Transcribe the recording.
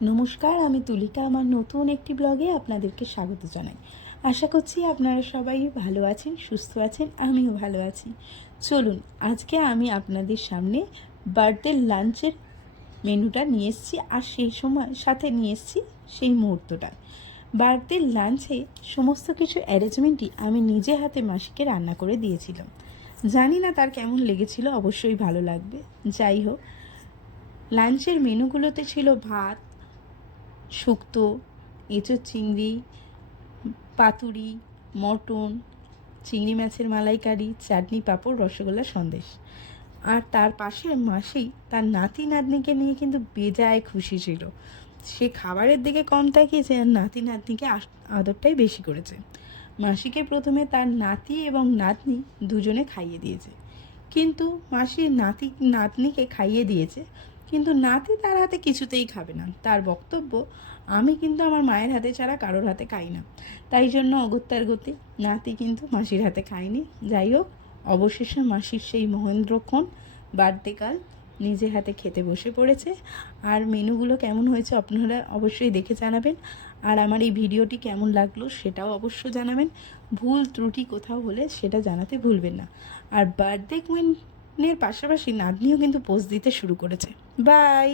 নমস্কার, আমি তুলিকা। আমার নতুন একটি ব্লগে আপনাদেরকে স্বাগত জানাই। আশা করছি আপনারা সবাই ভালো আছেন, সুস্থ আছেন, আমিও ভালো আছি। চলুন, আজকে আমি আপনাদের সামনে বার্থডে লাঞ্চের মেনুটা নিয়ে এসেছি, আর সেই সময় সাথে নিয়ে এসেছি সেই মুহূর্তটা। বার্থডে লাঞ্চে সমস্ত কিছু অ্যারেঞ্জমেন্টই আমি নিজে হাতে মাসিকে রান্না করে দিয়েছিলাম। জানি না তার কেমন লেগেছিল, অবশ্যই ভালো লাগবে। যাই হোক, লাঞ্চের মেনুগুলোতে ছিল ভাত, শুক্তো, এঁচোড় চিংড়ি, পাতুরি, মটন, চিংড়ি মাছের মালাইকারি, চাটনি, পাঁপড়, রসগোল্লা, সন্দেশ। আর তার পাশে মাসি তার নাতি নাতনিকে নিয়ে কিন্তু বেজায় খুশি ছিল। সে খাবারের দিকে কম তাকিয়েছে, আর নাতি নাতনিকে আদরটাই বেশি করেছে। মাসিকে প্রথমে তার নাতি এবং নাতনি দুজনে খাইয়ে দিয়েছে, কিন্তু মাসি নাতনিকে খাইয়ে দিয়েছে, কিন্তু নাতি তার হাতে কিছুতেই খাবে না। তার বক্তব্য, আমি কিন্তু আমার মায়ের হাতে ছাড়া কারোর হাতে খাই না। তাই জন্য অগত্যার গতি, নাতি কিন্তু মাসির হাতে খায়নি। যাই হোক, অবশেষে মাসির সেই মহেন্দ্রক্ষণ বার্থডেকাল নিজে হাতে খেতে বসে পড়েছে। আর মেনুগুলো কেমন হয়েছে আপনারা অবশ্যই দেখে জানাবেন। আর আমার এই ভিডিওটি কেমন লাগলো সেটাও অবশ্য জানাবেন। ভুল ত্রুটি কোথাও হলে সেটা জানাতে ভুলবেন না। আর বার্থডে কুইনের পাশাপাশি নাতনিও কিন্তু পোজ দিতে শুরু করেছে। বাই।